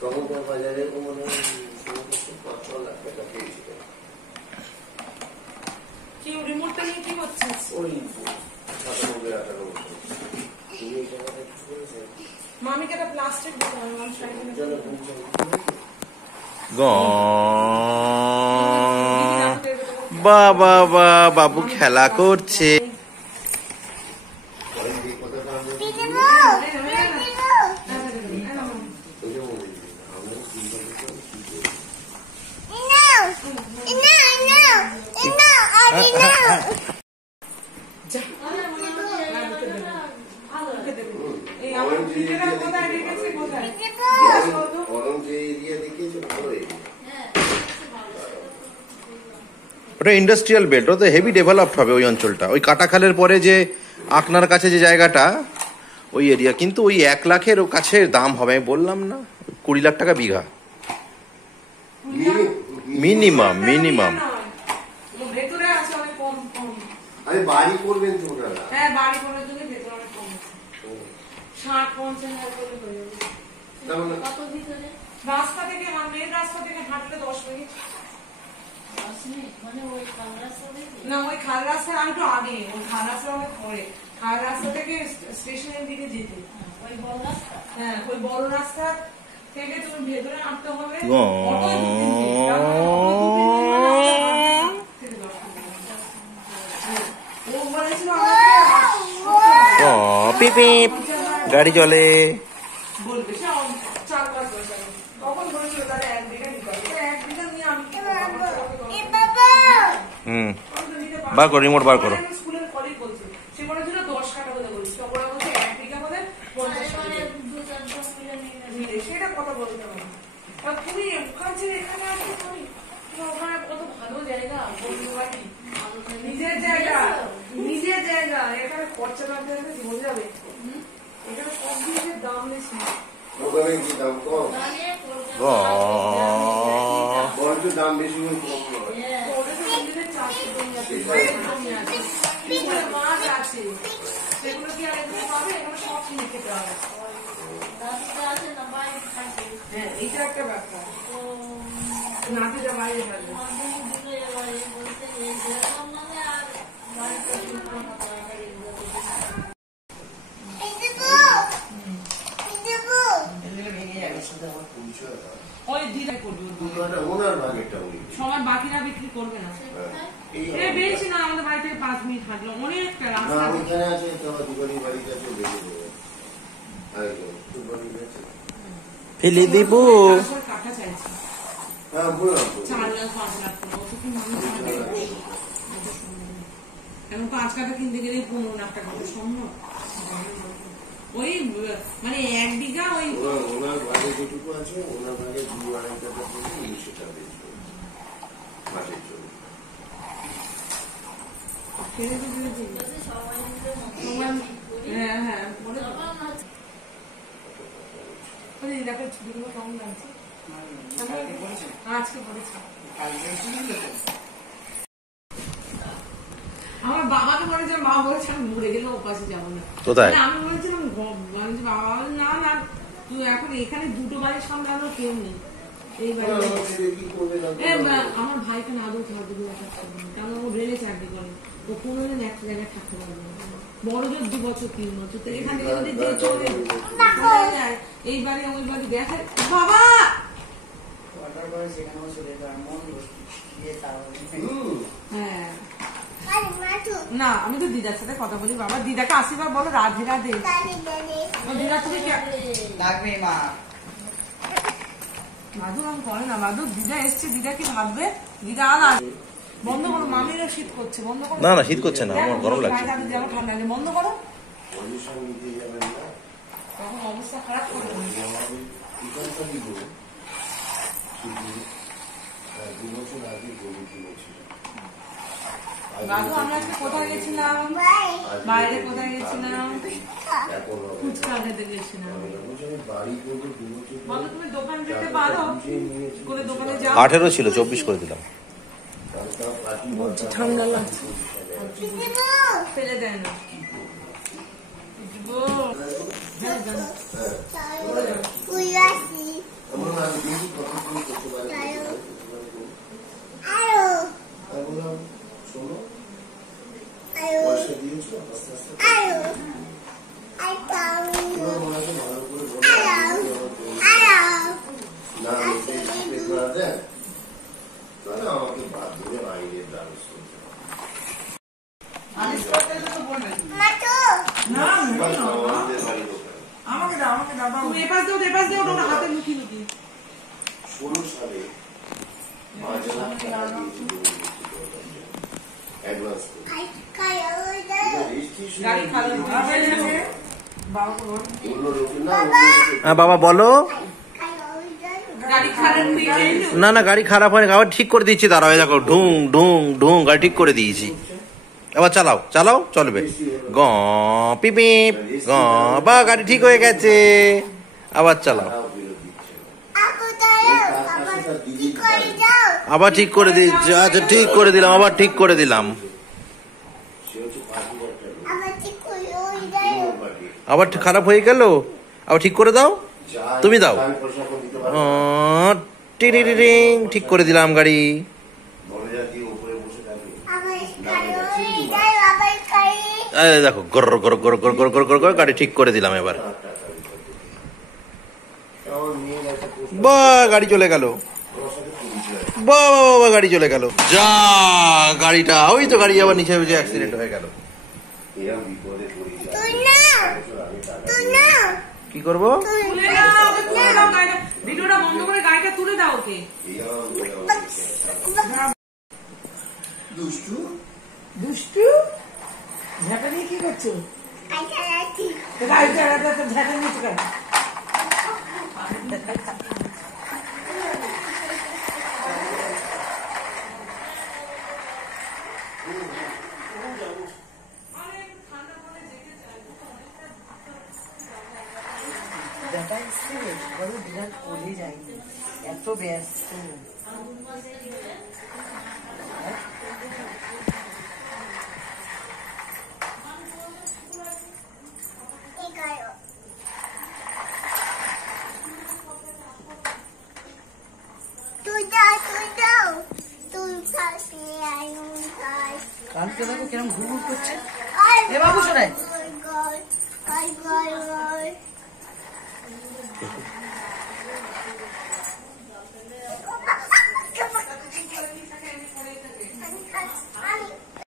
তখনকার বাজারে মনে হয় 5-6 লাখ টাকা পেয়েছিল। কি রিমোটটা নিয়ে কি হচ্ছে? ওই 97-98 তুমি এই টাকাটা কি করেছে? মামিকে একটা প্লাস্টিক দিতে হবে, আমি সাইকেলে বাবা বাবু খেলা করছে। ওটা ইন্ডাস্ট্রিয়াল বেল্ট, ওটা হেভি ডেভেলপড হবে ওই অঞ্চলটা। ওই কাটাখালের পরে যে আকনার কাছে যে জায়গাটা, ওই এরিয়া। কিন্তু ওই 1 লাখের কাছে দাম হবে, আমি বললাম না, 20 লাখ টাকা বিঘা মিনিমাম। ভেতরে আছে অনেক কম। আরে বাড়ি করবেন তো ওনারা? হ্যাঁ, বাড়ি করার জন্য ভেতরে অনেক কম। 60-50 করে হয়ে যাবে। কত ভিতরে? রাস্তা থেকে, মেন রাস্তা থেকে হাঁটলে 10 মিনিট। মানে ওই খাল রাস্তা থেকে না, ওই খাল রাস্তা একটু আগে, ওই খাল রাস্তা অনেক পরে। খাল রাস্তা থেকে স্টেশনের দিকে যেতে ওই বড় রাস্তা। হ্যাঁ, ওই বড় রাস্তা থেকে তুমি ভেতরে নামতে হবে। গাড়ি চলে। বলবে সে 4-5 বছর তখন বলেছিল তাহলে 1 বিঘা নিতে হবে। 1 বিঘা নিয়ে আমি বার করো, রিমোট বার করো। স্কুলের কলিগ বলছে সে বলেছিল 10 কাঠা বলে বলিস, তখন ওরা বলছে 1 বিঘা বলে 50 মিলে। সেটা কথা বলতে হবে। তুমি ওখান থেকে এখানে আসো, তুমি ওখানে কত ভালো জায়গা, বন্ধু বাড়ি, নিজের জায়গা। এখানে খরচা লাগতে জীবন যাবে। এখানে সব জিনিসের দাম বেশি। ওখানে কি দাম কম? দাম বেশি মাছ আছে, সেগুলো কি আর পাবে? এগুলো সব কিনে খেতে হবে। হ্যাঁ, এইটা একটা ব্যাপার। নাতিটা বাইরে থাকবে। সবার বাকিরা বিক্রি করবে না। বেশি না, আমাদের বাড়ি থেকে 5 মিনিট হাঁটলো, অনেকটা রাস্তা। ফেলে দেব। কাটা চাইছে 4 লাখ 5 লাখ এখন 5 কাঠা কিনতে গেলে 15 লাখ টাকা সম্ভব? ওই মানে 1 বিঘা ওই ওনার ভাগে যেটুকু আছে, ওনার ভাগে 2-2.5 কাঠা করে সেটা বেচবে মাঠের জন্য। ছবিগুলো কেমন লাগছে? আজকে বলেছি আমার বাবাকে বলেছে, মা বলেছে আমি মরে গেলে ওপাশে যাবো না। আমি বলেছিলাম বাবা না না, তুই এখন এখানে 2টো বাড়ি সামলানো কেউ নেই। এই বাড়ি আমার ভাইকে না আদৌ থাকতে দেওয়া থাকতে হবে, কারণ ও রেলে চাকরি করে, ও কোনোদিন একটা জায়গায় থাকতে পারবে না। বড় জোর 2 বছর 3 বছর তো এখান থেকে যদি যে চলে যায় এই বাড়ি ওই বাড়ি দেখে বাবা হ্যাঁ না, আমি তো দিদার সাথে কথা বলি। বাবা দিদাকে আশীর্বাদ বলো, রাধে রাধে। দিদা তুমি লাগবে মা মাধু আমি করে না। মাধু দিদা এসছে, দিদা কি ভাববে? দিদা আর বন্ধ করো, মামিরও শীত করছে। বন্ধ করো। না না, শীত করছে না, আমার গরম লাগছে। যেমন ঠান্ডা লাগে, বন্ধ করো। তখন অবস্থা খারাপ করে বাবু আমরা আজকে কোথায় গেছিলাম? বাইরে কোথায় গেছিলাম? ফুচকা খেতে গেছিলাম। বলো তুমি দোকান যেতে পারো? দোকানে যাও। 18 ছিল, 24 করে দিলাম। ঠান্ডা লাগছে, ফেলে দেয় না। দেখি কতক্ষণ করতে পারে। তাই বললাম শোনো, পয়সা দিয়েছো আস্তে আস্তে তোমার মনে আছে ভালো করে বলো, না না দেন তাহলে আমাকে বাদ দেবে আইনের দ্বারস্থ হতে হবে। আমাদের বাড়ি দোকান তুমি এপাশ দাও ওটা হাতে লুকিয়ে লুকিয়ে 16 সালে 5 লাখ টাকা দিয়েছিল অ্যাডভান্স করে। গাড়ি খারাপ হ্যাঁ বাবা বলো। গাড়ি খারাপ হয়ে গেল। না না গাড়ি খারাপ হয়নি, আবার ঠিক করে দিচ্ছি, দাঁড়াও এই দেখো ঢুং ঢুং ঢুং গাড়ি ঠিক করে দিয়েছি। এবার চালাও চালাও চলবে। গ পিপিপ গ বা গাড়ি ঠিক হয়ে গেছে, আবার চালাও। আবার ঠিক করে দিচ্ছি, আচ্ছা ঠিক করে দিলাম, আবার ঠিক করে দিলাম। আবার খারাপ হয়ে গেল, আবার ঠিক করে দাও, তুমি দাও। টিরিং ঠিক করে দিলাম গাড়ি। দেখো গর গর গর গর গর গর গর গাড়ি ঠিক করে দিলাম এবার। বা গাড়ি চলে গেল, বাবা গাড়ি চলে গেল, যা গাড়িটা ওই তো গাড়ি আবার নিচে অ্যাক্সিডেন্ট হয়ে গেল। কি করবো? ভিডিওটা বন্ধ করে গাড়িটা তুলে দাও ওকে। দুষ্টু দুষ্টু ঝাঁটা নিয়ে কি করছো? গাড়ি চালাতে তো ঝাঁটা নিয়েছো কেন? ব্যাটা এসছে বিরাট পড়ে যায়নি, এত ব্যস্ত। কালকে দেখো কিরম ঘুর ঘুর করছে। এ বাবু শোনায়